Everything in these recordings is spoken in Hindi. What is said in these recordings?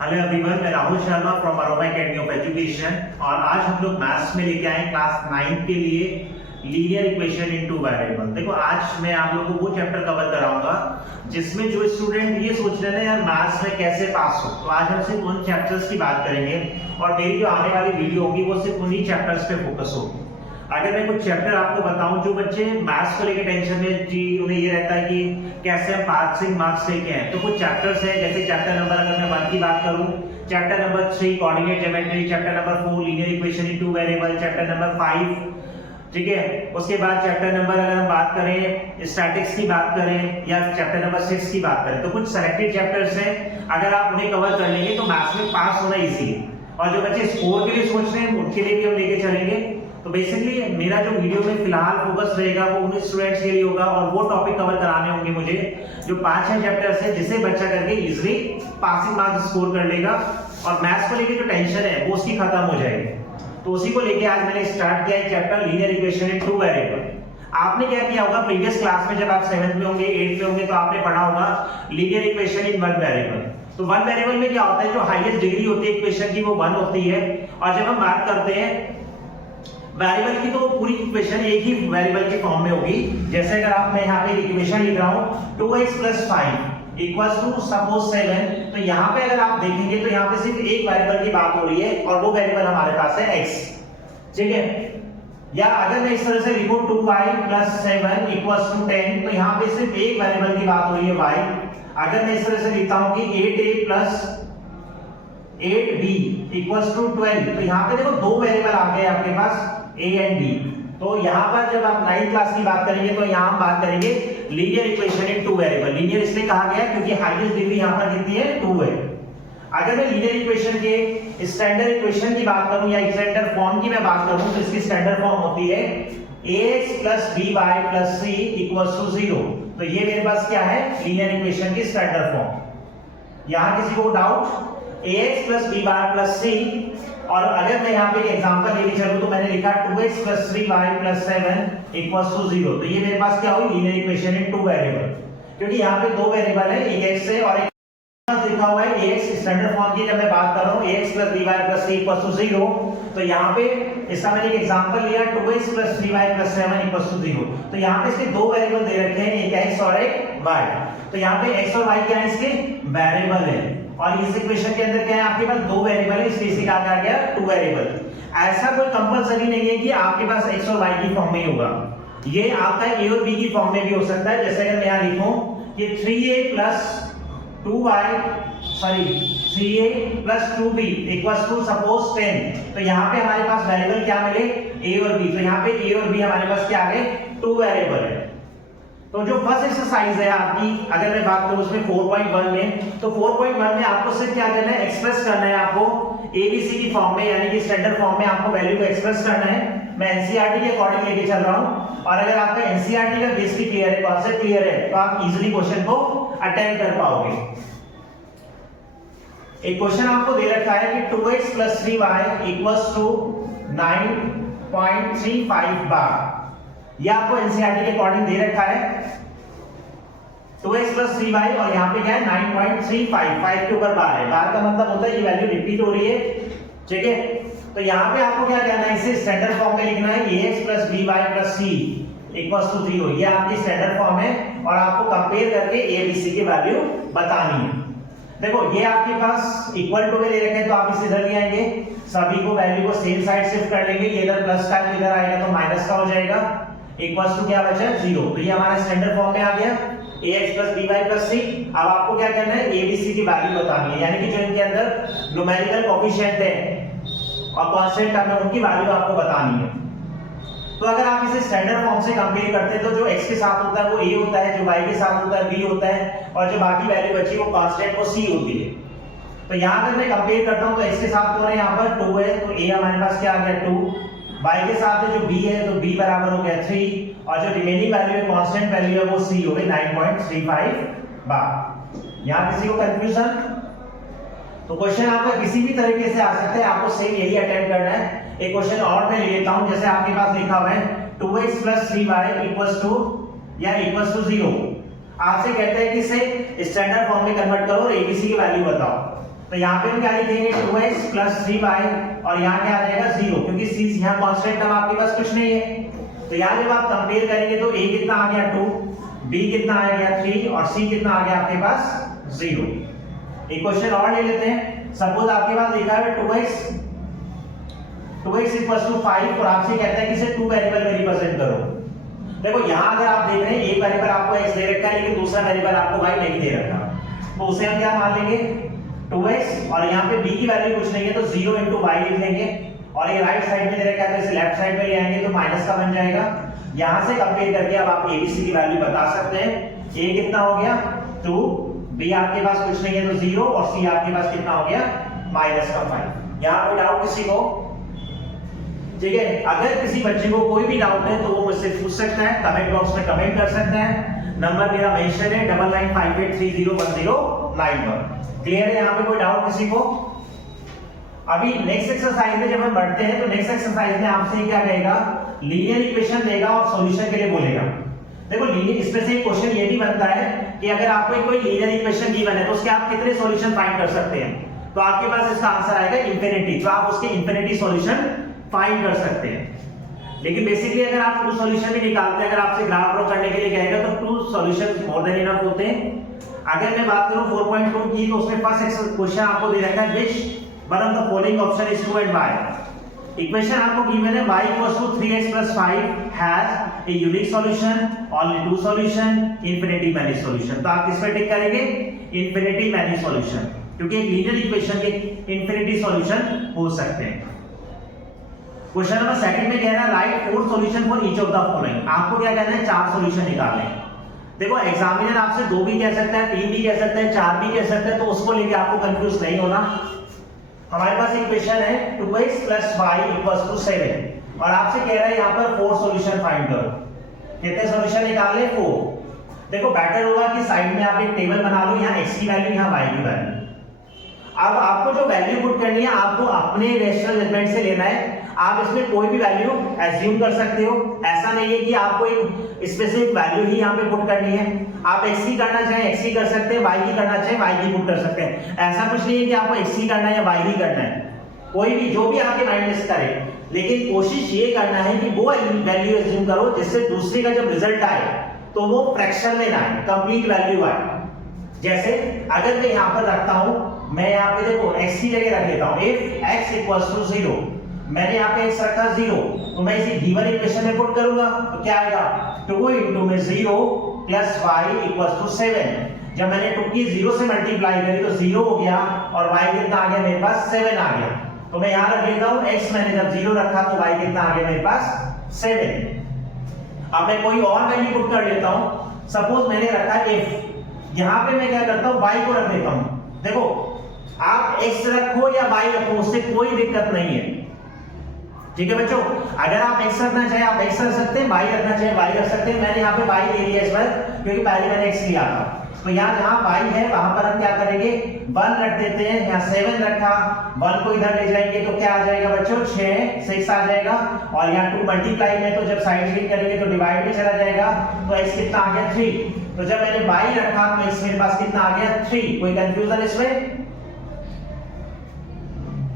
हेलो एवरीवन, मैं Rahul Sharma from aroma academy of education और आज हम लोग मैथ्स में लेके आए क्लास 9 के लिए linear equation in two variable. देखो, आज मैं आप लोगों को वो चैप्टर कवर कराऊंगा जिसमें जो स्टूडेंट ये सोच रहे हैं यार मैथ्स में कैसे पास हो, तो आज हम सिर्फ उन चैप्टर्स की बात करेंगे और मेरी जो आने वाली वीडियो होगी वो सिर्फ उन्हीं चैप्टर्स पे फोकस होगी। अगर मैं कुछ चैप्टर आपको बताऊं, जो बच्चे मैथ्स को लेकर टेंशन में जी उन्हें ये रहता है कि कैसे हम पासिंग मार्क्स लेके हैं, तो कुछ चैप्टर्स हैं जैसे चैप्टर नंबर अगर मैं 1 की बात करूं, chapter number 3 coordinate geometry, chapter number 4 linear equation in two variable, chapter number 5, ठीक है। उसके बाद चैप्टर नंबर अगर हम बात करें स्टैटिक्स की बात करें या चैप्टर नंबर 6 की बात करें, तो कुछ सेलेक्टेड चैप्टर्स हैं, अगर आप उन्हें कवर कर लेंगे तो मैथ्स में पास होना इजी है। और जो बच्चे स्कोर के लिए सोच रहे हैं उनके लिए भी हम लेके चलेंगे। तो बेसिकली मेरा जो वीडियो में फिलहाल फोकस रहेगा वो उन स्टूडेंट्स के लिए होगा और वो टॉपिक कवर कराने होंगे मुझे जो 5-6 चैप्टर्स है जिसे बच्चा करके इजीली पासिंग मार्क्स स्कोर कर लेगा और मैथ्स को लेके जो टेंशन है वो उसकी खत्म हो जाएगी। तो उसी को लेके आज मैंने स्टार्ट किया है chapter linear equation in two variable. आपने क्या किया होगा प्रीवियस क्लास में, जब आप 7th में होंगे 8th में होंगे तो आपने पढ़ा होगा linear equation in one variable. तो वन वेरिएबल में क्या होता है, जो हाईएस्ट डिग्री होती है इक्वेशन की वो 1 होती है। और जब हम बात करते हैं वेरिएबल की तो पूरी इक्वेशन एक ही वेरिएबल के फॉर्म में होगी। जैसे अगर आप मैं यहाँ पे इक्वेशन लिख रहा हूँ 2x + 5 इक्वल्स टू सपोज 7, तो यहाँ पे अगर आप देखेंगे तो यहाँ पे सिर्फ एक वेरिएबल की बात हो रही है और वो वेरिएबल हमारे पास है x, ठीक है। या अगर मैं इस तरह से लिखूं 2y + 7 इक्वल्स टू 10, तो यहाँ पे सिर्फ एक वेरिएबल की बात हो रही है y। अगर मैं इस तरह से लिखता हूँ कि 8a + 8b इक्वल्स टू 12, तो यहाँ पे देखो दो वेरिएबल आ गए आपके पास a एंड b। तो यहाँ पर जब आप 9th क्लास की बात करेंगे तो यहाँ हम बात करेंगे linear equation in two variable. Linear इसलिए कहा गया क्योंकि हाईएस्ट डिग्री यहाँ पर कितनी है, 2 है। अगर मैं लीनियर इक्वेशन के स्टैंडर्ड इक्वेशन की बात करूं या स्टैंडर्ड फॉर्म की मैं बात करूं तो इसकी स्टैंडर्ड फॉर्म होती है ax + by + c = 0। तो ये मेरे पास क्या है, लीनियर इक्वेशन की स्टैंडर्ड फॉर्म। यहां किसी को डाउट, ax + by + c। और अगर मैं यहाँ पे एक एग्जांपल लेके चलूं तो मैंने लिखा 2x + 3y + 7 = 0। तो ये मेरे पास क्या हुई, linear equation in two variable, क्योंकि यहाँ पे दो वेरिएबल है, एक x है और लिखा हुआ है ax। स्टैंडर्ड फॉर्म की जब मैं बात कर रहा हूं ax + by + c = 0, तो यहाँ पे इसका मैंने एक एग्जांपल लिया 2x + 3y + 7 = 0। तो यहाँ पे इसके दो वेरिएबल दे रखे हैं, एक x और एक y। तो यहाँ पे x और y क्या है, इसके वेरिएबल है। और इस इक्वेशन के अंदर क्या है, आपके पास दो वेरिएबल है, इसलिए इसे कहा गया 2 वेरिएबल। ऐसा कोई कंपलसरी नहीं है कि आपके पास x और y की फॉर्म में ही होगा, ये आपका a और b की फॉर्म में भी हो सकता है। जैसे अगर मैं यहाँ लिखूं कि 3a + 2b equals to suppose 10, तो यहाँ पे हमारे पास वेरिएबल क्या मिले, a और b। तो यहाँ पे a और b हमारे पास क्या आ गए, 2 वेरिएबल है। तो जो फर्स्ट एक्सरसाइज है आपकी, अगर मैं बात करूं उसमें 4.1 में, तो 4.1 में आपको सिर्फ क्या करना है, एक्सप्रेस करना है आपको एबीसी की फॉर्म में, यानी कि स्टैंडर्ड फॉर्म में आपको वैल्यू को एक्सप्रेस करना है। मैं एनसीईआरटी के अकॉर्डिंग लेके चल रहा हूं और अगर आपका एनसीईआरटी का बेस भी क्लियर है, कॉन्सेप्ट क्लियर है, तो आप इजीली क्वेश्चन को अटेम्प्ट कर पाओगे। एक क्वेश्चन आपको दे रखा है कि 2x + 3y = 9.35 बार। ये आपको एनसीईआरटी के अकॉर्डिंग दे रखा है 2x + 3y और यहाँ पे क्या है 9.35, 5 के ऊपर बार है। बार का मतलब होता है ये वैल्यू रिपीट हो रही है, ठीक है। तो यहाँ पे आपको क्या करना है, इसे स्टैंडर्ड फॉर्म में लिखना है ax + by + c = 0। ये आपकी स्टैंडर्ड फॉर्म है और आपको कंपेयर करके a b c की वैल्यू बतानी है। देखो ये आपके पास इक्वल टू में ले रखे हैं तो आप इसे इधर ले आएंगे, सभी को वैल्यू को सेम साइड शिफ्ट कर लेंगे, ये इधर प्लस का इधर आएगा तो माइनस का हो जाएगा, इक्वल्स टू क्या बचा, 0। तो ये हमारा स्टैंडर्ड फॉर्म में आ गया ax + by + c। अब आपको क्या करना है, abc की वैल्यू बतानी है, यानी कि जो इनके अंदर न्यूमेरिकल कोएफिशिएंट है और कांस्टेंट टर्म है उनकी वैल्यू आपको बतानी है। तो अगर आप इसे स्टैंडर्ड फॉर्म से कंपेयर करते हैं तो जो x के साथ होता है वो a होता है, जो y के साथ होता है b होता है और जो बाकी वैल्यू बची वो कांस्टेंट वो c होती है। तो यहां अगर मैं कंपेयर करता हूं तो x के साथ कौन है, यहां पर 2 है, तो a हमारे पास क्या आ गया 2। y के साथ है जो b है, तो b बराबर हो गया 3 और जो रिमेनिंग वैल्यू है कांस्टेंट वैल्यू है वो c हो गई 9.35 बार। यहां किसी को कंफ्यूजन? तो क्वेश्चन आपका किसी भी तरीके से आ सकता है, आपको सेम यही अटेम्प्ट करना है। एक क्वेश्चन और मैं ले लेता हूं, जैसे आपके पास लिखा हुआ है 2x + 3y = 0। आपसे कहते हैं कि इसे स्टैंडर्ड फॉर्म में कन्वर्ट करो और एबीसी की वैल्यू बताओ। तो यहाँ पे हम क्या लिखेंगे 2x + 3y और यहाँ क्या आ जाएगा 0, क्योंकि c यहाँ कांस्टेंट अब आपके पास कुछ नहीं है। तो यहाँ जब आप कंपेयर करेंगे तो a कितना आ गया 2, b कितना आ गया 3 और c कितना आ गया आपके पास 0। एक क्वेश्चन और ले लेते हैं। सपोज आपके पास लिखा है 2x = 5 और आपसे कहता है कि इसे 2 वेरिएबल में रिप्रेजेंट करो। देखो यहाँ अगर आप देख रहे हैं एक वेरिएबल आपको x दे रखा है लेकिन दूसरा वेरिएबल आपको y नहीं दे रखा, तो उसे हम क्या मान लेंगे 2x और यहाँ पे b की वैल्यू कुछ नहीं है तो 0 × y लिख लेंगे और ये राइट साइड में दे रखा है तो इसे लेफ्ट साइड में ले आएंगे तो माइनस का बन जाएगा। यहाँ से कंपेयर करके अब आप abc की वैल्यू बता सकते हैं। a कितना हो गया 2, b आपके पास कुछ नहीं है तो 0 और c आपके पास कितना हो गया -5। यहाँ कोई डाउट किसी को? ठीक है, अगर किसी बच्चे को कोई भी डाउट है तो वो मुझसे पूछ सकता है, कमेंट बॉक्स में कमेंट कर सकता है। नंबर मेरा मेंशन है 9958301091 पर। क्लियर है यहाँ पे कोई डाउट किसी को? अभी नेक्स्ट एक्सरसाइज में जब हम बढ़ते हैं तो नेक्स्ट एक्सरसाइज में आपसे क्या कहेगा, लीनियर इक्वेशन देगा और सॉल्यूशन के लिए बोलेगा। देखो लीनियर, इसमें से एक क्वेश्चन ये भी बनता है कि अगर आपको कोई लीनियर इक्वेशन गिवन है तो उसके आप कितने सॉल्यूशन फाइंड कर सकते हैं, तो आपके पास इसका आंसर आएगा इंफिनिटी। तो आप उसके इंफिनिटी सॉल्यूशन फाइंड कर सकते हैं। लेकिन बेसिकली अगर आप 2 सॉल्यूशन भी निकालते हैं, अगर आपसे ग्राफ ड्रॉ करने के लिए कहेगा तो 2 सॉल्यूशन मोर देन इनफ होते हैं। अगर मैं बात करूं 4.2 की तो उसमें फर्स्ट क्वेश्चन आपको दे रखा है which one of the following option is true and why. Equation आपको गिवन है y = 3x + 5 has a unique solution, only 2 solution, infinity many solution. तो आप किस पे टिक करेंगे? इंफिनिटी मैनी सॉल्यूशन, क्योंकि एक लीनियर इक्वेशन के इंफिनिटी सॉल्यूशन हो सकते हैं। क्वेश्चन नंबर सेकंड में कह रहा है right 4 solution for each of the following. आपको क्या करना है 4 सॉल्यूशन निकालने हैं। देखो एग्जामिनर आपसे 2 भी कह सकता है, 3 भी कह सकता है, 4 भी कह सकता है, तो उसको लेके आपको कंफ्यूज नहीं होना। हमारे पास इक्वेशन है 2x + y = 7 और आपसे कह रहा है यहाँ पर 4 सॉल्यूशन फाइंड करो। कितने सॉल्यूशन निकालने? 4। देखो बेटर होगा कि साइड में आप एक टेबल बना लो, यहाँ x की वैल्यू, यहाँ y की वैल्यू। अब आपको जो वैल्यू पुट करनी है आपको अपने रैशनल जजमेंट से लेना है। आप इसमें कोई भी वैल्यू एज्यूम कर सकते हो, ऐसा नहीं है कि आपको एक स्पेसिफिक वैल्यू ही यहाँ पे पुट करनी है। आप x की करना चाहे x की कर सकते हैं, y की करना चाहे y की पुट कर सकते हैं। ऐसा कुछ नहीं है कि आपको x की करना है या y की करना है, कोई भी जो भी आपके माइंड में करे। लेकिन कोशिश ये करना है कि वो वैल्यू एज्यूम करो जिससे दूसरे का जब रिजल्ट आए तो वो फ्रैक्शन में ना आए, कंप्लीट वैल्यू आए। जैसे अगर मैं यहाँ पर रखता हूं, मैं यहाँ पे देखो x की जगह रख देता हूं, if x = 0, मैंने यहाँ पे x रखा 0, तो मैं इसे गिवन इक्वेशन में पुट करूंगा तो क्या आएगा 2 × 0 + y = 7। जब मैंने 2 की 0 से मल्टीप्लाई करी तो 0 हो गया और y कितना आ गया मेरे पास 7 आ गया। तो मैं यहाँ रख लेता हूँ x, मैंने जब 0 रखा तो y कितना आ गया मेरे पास 7। अब मैं कोई और वैल्यू पुट कर लेता हूँ। सपोज मैंने रखा f, यहाँ पे मैं क्या करता हूँ y को रख देता हूँ। देखो आप x रखो या y रखो उससे कोई दिक्कत नहीं है, ठीक है बच्चों। अगर आप x रखना चाहे आप x रख सकते हैं, y रखना चाहे y रख सकते हैं। मैंने यहाँ पे y ले लिया इस बार क्योंकि पहले मैंने x लिया था। तो यहाँ जहाँ y है वहां पर हम क्या करेंगे 1 रख देते हैं। यहाँ 7 रखा, 1 को इधर ले जाएंगे तो क्या आ जाएगा बच्चों 6 आ जाएगा। और यहाँ 2 मल्टीप्लाई में तो जब साइड चेंज करेंगे तो डिवाइड में चला जाएगा, तो x कितना आ गया 3। तो जब मैंने y रखा तो x मेरे पास कितना आ गया 3। कोई कंफ्यूजन इसमें?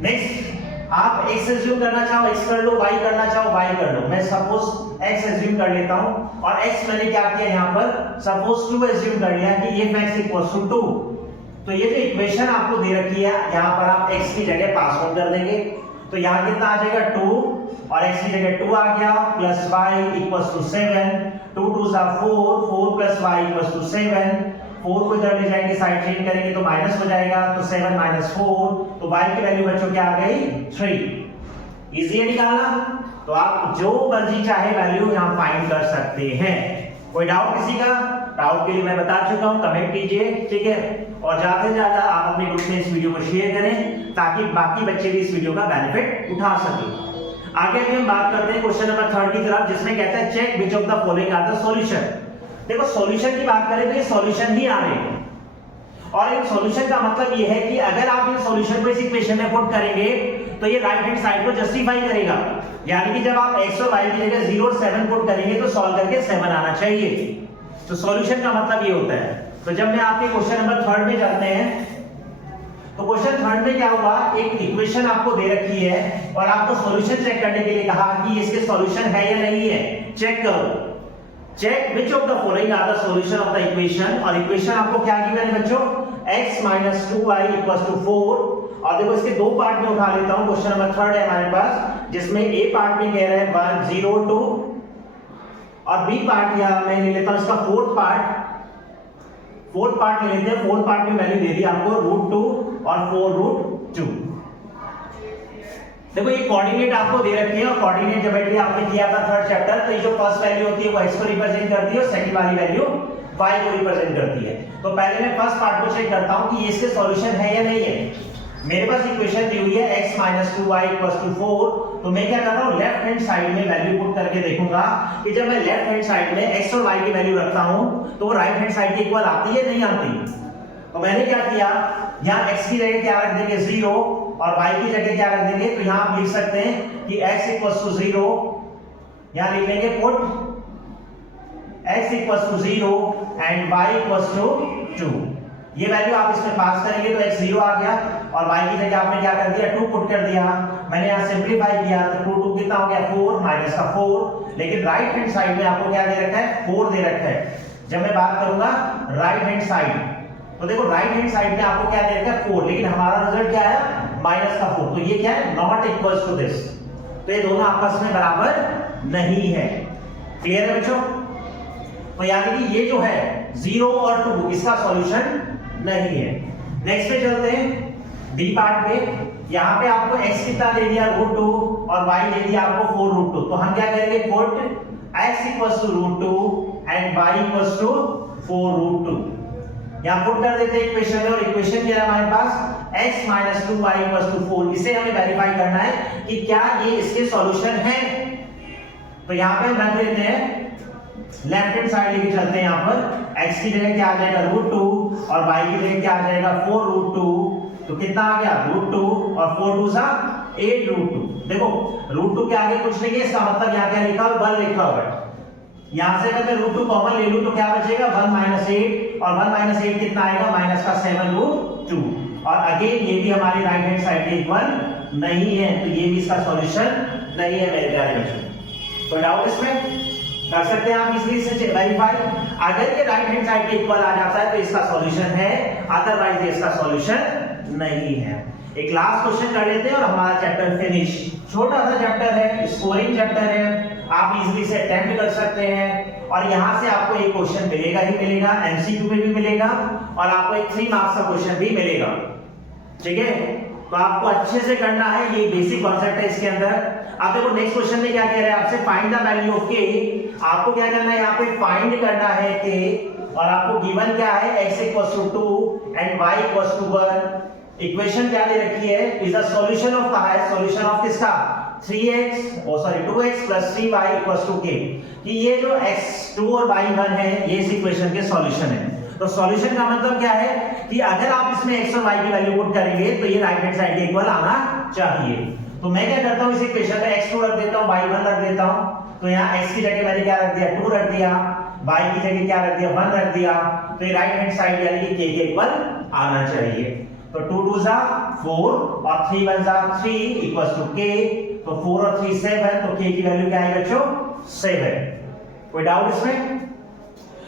नेक्स्ट आप x एज्यूम करना चाहो x कर लो, y करना चाहो y कर लो। मैं सपोज x एज्यूम कर लेता हूं और x मैंने क्या किया यहाँ पर सपोज 2 एज्यूम कर लिया कि if x = 2। तो ये जो इक्वेशन आपको दे रखी है यहाँ पर आप x की जगह पास ऑन कर देंगे तो यहाँ कितना आ जाएगा 2 और x की जगह 2 आ गया प्लस y = 7। 2 2 4, 4 + y = 7। 4 को इधर ले जाएंगे, साइड चेंज करेंगे तो माइनस हो जाएगा, तो 7 - 4, तो y की वैल्यू बच्चों क्या आ गई 3। इजी है निकालना। तो आप जो मर्जी चाहे वैल्यू यहाँ फाइंड कर सकते हैं। कोई डाउट किसी का? डाउट के लिए मैं बता चुका हूँ, कमेंट कीजिए, ठीक है। और ज्यादा से ज्यादा आप अपने ग्रुप में इस वीडियो को शेयर करें ताकि बाकी बच्चे भी इस वीडियो का बेनिफिट उठा सके। आगे हम बात करते हैं क्वेश्चन नंबर 3 की तरफ, जिसमें कहता है check which of the following are the solution. देखो सॉल्यूशन की बात करें तो ये सॉल्यूशन ही आ रहे हैं और इन सॉल्यूशन का मतलब ये है कि अगर आप इन सॉल्यूशन को इस इक्वेशन में पुट करेंगे तो ये राइट हैंड साइड को जस्टिफाई करेगा। यानी कि जब आप x और y की जगह 0 और 7 पुट करेंगे तो सॉल्व करके 7 आना चाहिए। तो सॉल्यूशन का मतलब ये होता है। तो जब मैं आपके क्वेश्चन नंबर 3 में जाते हैं तो क्वेश्चन थर्ड में क्या हुआ, एक इक्वेशन आपको दे रखी है और आपको सॉल्यूशन चेक करने के लिए कहा कि इसके सॉल्यूशन है या नहीं है, चेक करो। Check which of the following are the solution of the equation, और इक्वेशन आपको क्या गिवन है बच्चों, x - 2y = 4। और देखो इसके दो पार्ट में उठा लेता हूं, क्वेश्चन नंबर थर्ड है हमारे पास, जिसमें ए पार्ट में कह रहे हैं 1 0 2, और बी पार्ट या मैं ले लेता हूं इसका फोर्थ पार्ट ले लेते हैं। फोर्थ पार्ट में वैल्यू दे दी आपको √2 और 4√2। देखो ये कोऑर्डिनेट आपको दे रखी है, और कोऑर्डिनेट ज्योमेट्री आपने किया था थर्ड चैप्टर, तो ये जो फर्स्ट वैल्यू होती है वो x को रिप्रेजेंट करती है और सेकंड वाली वैल्यू y को रिप्रेजेंट करती है। तो पहले मैं फर्स्ट पार्ट को चेक करता हूं कि इसके सॉल्यूशन है या नहीं है। मेरे पास इक्वेशन दी हुई है x - 2y = 4, तो मैं क्या कर रहा हूं, लेफ्ट हैंड साइड में वैल्यू पुट करके देखूंगा कि जब मैं लेफ्ट हैंड साइड में x और y की वैल्यू रखता हूं तो वो राइट हैंड साइड के इक्वल आती है नहीं आती। तो मैंने क्या किया, यहां x की जगह क्या रख देंगे 0 और y की जगह क्या रख देंगे, तो यहां आप लिख सकते हैं कि x = 0, यहां लिख लेंगे पुट x = 0 एंड y = 2। ये वैल्यू आप इसमें पास करेंगे तो x 0 आ गया और y की जगह आपने क्या कर दिया 2 पुट कर दिया। मैंने यहां सिंपलीफाई किया तो 2 कितना हो गया 4 माइनस का 4, लेकिन राइट हैंड साइड में आपको क्या दे रखा है 4 दे रखा है। जब मैं बात करूंगा राइट हैंड साइड, तो देखो राइट हैंड साइड में आपको क्या दे रखा है 4, लेकिन हमारा रिजल्ट क्या है माइनस का 4, तो ये क्या है नॉट इक्वल्स टू दिस, तो ये दोनों आपस में बराबर नहीं है। क्लियर है बच्चों? तो यानी कि ये जो है 0 और 2 इसका सॉल्यूशन नहीं है। नेक्स्ट पे चलते हैं बी पार्ट पे। यहां पे आपको x कितना दे दिया √2 और y दे दिया आपको 4√2, तो हम क्या करेंगे पुट x = √2 एंड y = 4√2। यहां पुट कर देते हैं इक्वेशन में, और इक्वेशन क्या है हमारे पास x - 2y = 4। इसे हमें वेरीफाई करना है कि क्या ये इसके सॉल्यूशन है। तो यहां पे हम रख लेते हैं लेफ्ट हैंड साइड लेके चलते हैं, यहां पर x की जगह क्या आ जाएगा √2 और y की जगह क्या आ जाएगा 4√2, तो कितना आ गया √2 और 4 2 सा 8√2। देखो √2 के आगे कुछ नहीं है, इसका मतलब यहां क्या लिखा हुआ 1 लिखा हुआ है। यहां से अगर मैं √2 कॉमन ले लूं तो क्या बचेगा 1 - 8, और 1 - 8 कितना आएगा माइनस का 7√2, और अगेन ये भी हमारी राइट हैंड साइड के इक्वल नहीं है, तो ये भी इसका सॉल्यूशन नहीं है मेरे प्यारे बच्चों। तो डाउट इसमें कर सकते हैं आप इजली से वेरीफाई। अगर ये राइट हैंड साइड के इक्वल आ जाता है तो इसका सॉल्यूशन है, अदरवाइज इसका सॉल्यूशन नहीं है। एक लास्ट क्वेश्चन कर लेते हैं और हमारा चैप्टर फिनिश। छोटा सा चैप्टर है, स्कोरिंग चैप्टर है, आप इजली से अटेम्प्ट कर सकते हैं, और यहां से आपको एक क्वेश्चन मिलेगा ही मिलेगा, एमसीक्यू में भी मिलेगा, और आपको एक 3 मार्क्स का क्वेश्चन भी मिलेगा। ठीक है, तो आपको अच्छे से करना है, ये बेसिक कॉन्सेप्ट है इसके अंदर। अब देखो नेक्स्ट क्वेश्चन में क्या कह रहा है आपसे, फाइंड द वैल्यू ऑफ के। आपको क्या करना है यहाँ पे फाइंड करना है के, और आपको गिवन क्या है x = 2 एंड y = 1। इक्वेशन क्या दे रखी है, इज द सॉल्यूशन ऑफ का है, सॉल्यूशन ऑफ किसका 2x + 3y = k, कि ये जो x2 और y1 है ये इस इक्वेशन के सॉल्यूशन है। तो सॉल्यूशन का मतलब क्या है कि अगर आप इसमें x और y की वैल्यू पुट करेंगे तो ये राइट हैंड साइड के इक्वल आना चाहिए। तो मैं क्या करता हूं इस इक्वेशन में x2 रख देता हूं, y1 रख देता हूं, तो यहाँ x की जगह मैंने क्या रख दिया 2 रख दिया, y की जगह क्या रख दिया 1 रख दिया, तो ये राइट हैंड साइड यानी कि k के इक्वल आना चाहिए। तो 2 2 सा 4 और 3 1 सा 3 = k, तो 4 और 3 7, तो k की वैल्यू क्या है बच्चों 7। कोई डाउट इसमें?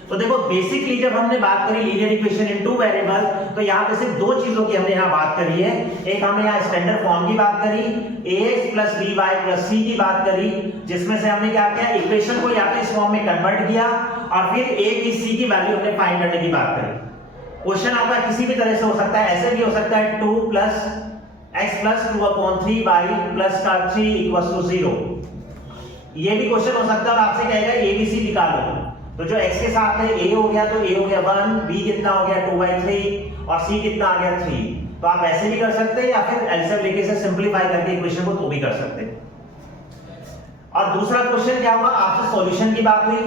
तो देखो बेसिकली जब हमने बात करी लीनियर इक्वेशन इन 2 वेरिएबल, तो यहाँ पे सिर्फ 2 चीजों की हमने यहाँ बात करी है। एक हमने यहाँ स्टैंडर्ड फॉर्म की बात करी, ax + by + c की बात करी, जिसमें से हमने क्या किया इक्वेशन को या तो इस फॉर्म में कन्वर्ट किया, और फिर a की c की वैल्यू हमने फाइंड करने की बात करी। क्वेश्चन आपका किसी भी तरह से हो सकता है, ऐसे भी हो सकता है 2 + x + 2/3y + का 3 = 0। ये भी क्वेश्चन हो सकता है और आपसे कहेगा abc निकालो, तो जो x के साथ है a हो गया तो a हो गया 1, b कितना हो गया 2/3 और c कितना आ गया 3। तो आप ऐसे भी कर सकते हैं या फिर एलसीएम लेके से सिंपलीफाई करके इक्वेशन को तो भी कर सकते हैं। और दूसरा क्वेश्चन क्या हुआ, आपसे सॉल्यूशन की बात हुई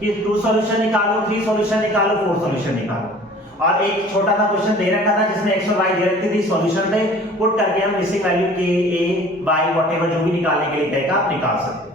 कि 2 सॉल्यूशन निकालो, 3 सॉल्यूशन निकालो, 4 सॉल्यूशन निकालो, और एक छोटा सा क्वेश्चन दे रखा था जिसमें x और y दे रखी थी, सॉल्यूशन पे पुट करके हम missing value k a y whatever जो भी निकालने के लिए कहेगा आप निकाल सकते हैं।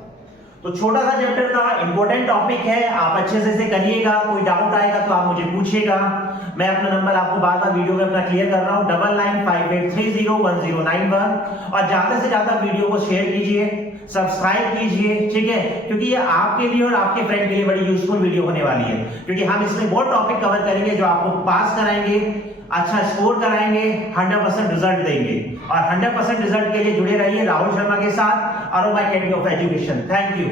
तो छोटा सा चैप्टर था, इंपॉर्टेंट टॉपिक है, आप अच्छे से इसे करिएगा। कोई डाउट आएगा तो आप मुझे पूछिएगा। मैं अपना नंबर आपको बार-बार वीडियो में अपना क्लियर कर रहा हूं 9958301091 और ज्यादा से ज्यादा वीडियो को शेयर कीजिए, सब्सक्राइब कीजिए, ठीक है, क्योंकि ये आपके लिए और आपके फ्रेंड के लिए बड़ी यूजफुल वीडियो होने वाली है, क्योंकि हम इसमें वो टॉपिक कवर करेंगे जो आपको पास कराएंगे, अच्छा स्कोर कराएंगे, 100% रिजल्ट देंगे। और 100% रिजल्ट के लिए जुड़े रहिए राहुल शर्मा के साथ, aroma academy of education. Thank you.